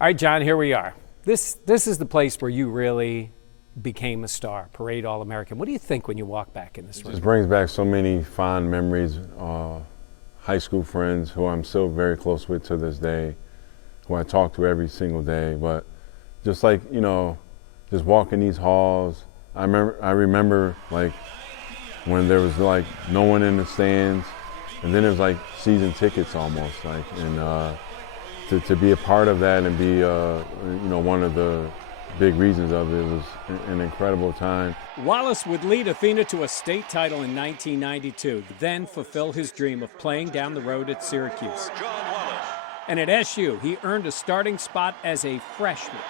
All right, John, here we are. This is the place where you really became a star, Parade All-American. What do you think when you walk back in this room? It just brings back so many fond memories. High school friends who I'm still very close with to this day, who I talk to every single day. But just like, you know, just walking these halls, I remember like when there was like no one in the stands, and then it was like season tickets almost, like, and to be a part of that and be you know, one of the big reasons of it was an incredible time. Wallace would lead Athena to a state title in 1992, then fulfill his dream of playing down the road at Syracuse. John Wallace. And at SU, he earned a starting spot as a freshman.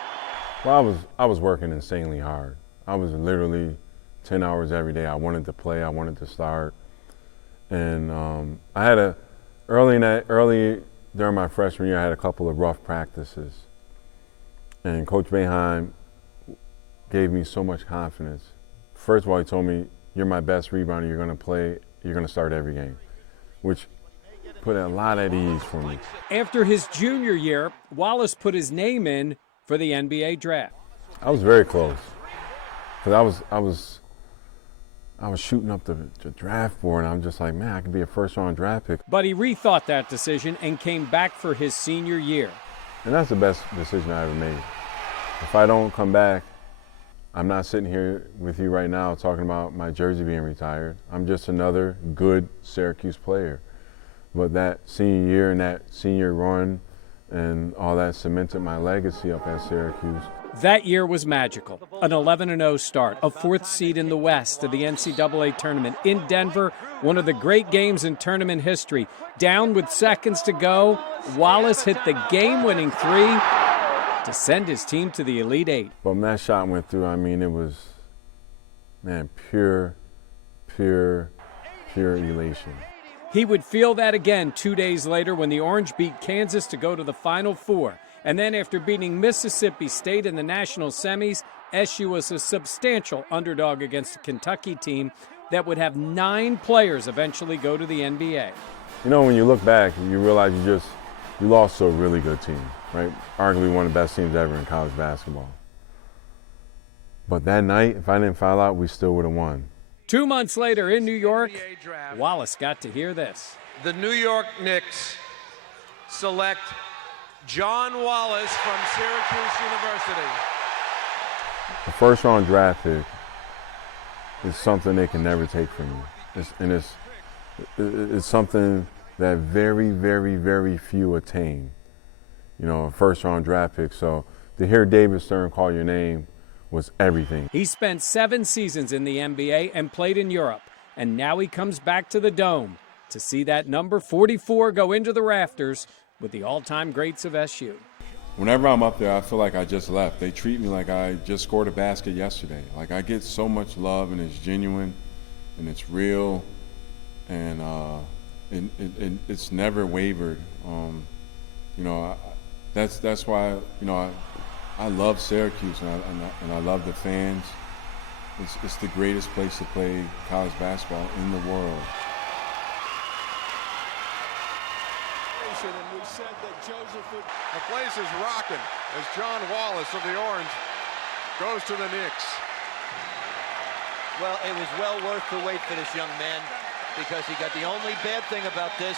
Well, I was working insanely hard. I was literally 10 hours every day. I wanted to play. I wanted to start. And I had early during my freshman year, I had a couple of rough practices. And Coach Boeheim gave me so much confidence. First of all, he told me, "You're my best rebounder. You're going to play. You're going to start every game," which put a lot at ease for me. After his junior year, Wallace put his name in for the NBA draft. I was very close, because I was shooting up the draft board, and I'm just like, man, I could be a first-round draft pick. But he rethought that decision and came back for his senior year. And that's the best decision I ever made. If I don't come back, I'm not sitting here with you right now talking about my jersey being retired. I'm just another good Syracuse player. But that senior year and that senior run and all that cemented my legacy up at Syracuse. That year was magical. An 11-0 start, a fourth seed in the West of the NCAA tournament in Denver, one of the great games in tournament history. Down with seconds to go, Wallace hit the game-winning three to send his team to the Elite Eight. But when that shot went through, I mean, it was, man, pure elation. He would feel that again 2 days later when the Orange beat Kansas to go to the Final Four. And then after beating Mississippi State in the national semis, SU was a substantial underdog against a Kentucky team that would have 9 players eventually go to the NBA. You know, when you look back, you realize you lost to a really good team, right? Arguably one of the best teams ever in college basketball. But that night, if I didn't foul out, we still would have won. 2 months later in New York, Wallace got to hear this. The New York Knicks select John Wallace from Syracuse University. The first-round draft pick is something they can never take from you. It's something that very few attain. You know, a first-round draft pick. So to hear David Stern call your name was everything. He spent 7 seasons in the NBA and played in Europe. And now he comes back to the Dome to see that number 44 go into the rafters with the all-time greats of SU. Whenever I'm up there, I feel like I just left. They treat me like I just scored a basket yesterday. Like, I get so much love, and it's genuine, and it's real, and it's never wavered. You know, that's why, you know, I love Syracuse, and I love the fans. It's the greatest place to play college basketball in the world. And we said that Joseph would... The place is rocking as John Wallace of the Orange goes to the Knicks. Well, it was well worth the wait for this young man because he got the only bad thing about this.